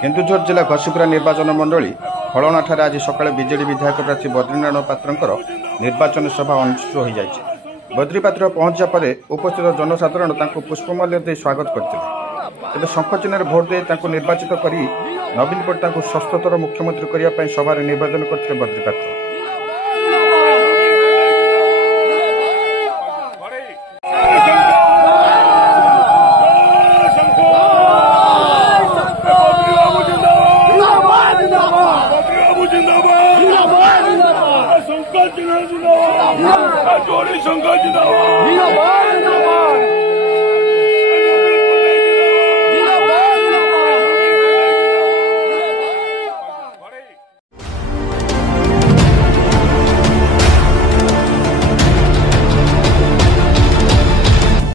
केन्दुझर जिला घसीपुरा निर्वाचन मंडली फलनाठारे आज सकाळे बीजेडी विधायक प्रार्थी बद्रीनारायण पात्रंकर निर्वाचन सभा अनुष्ठित हो जाइए। बद्री पात्र पहुंचा पर उपस्थित जनसाधारण पुष्पमाल्य दे स्वागत करते। तेज शंखचिन्ह भोट दे निर्वाचित कर नवीन पट्टनायक षष्ठथर मुख्यमंत्री करने सभार निवेदन करते बद्री पात्र। संकल्प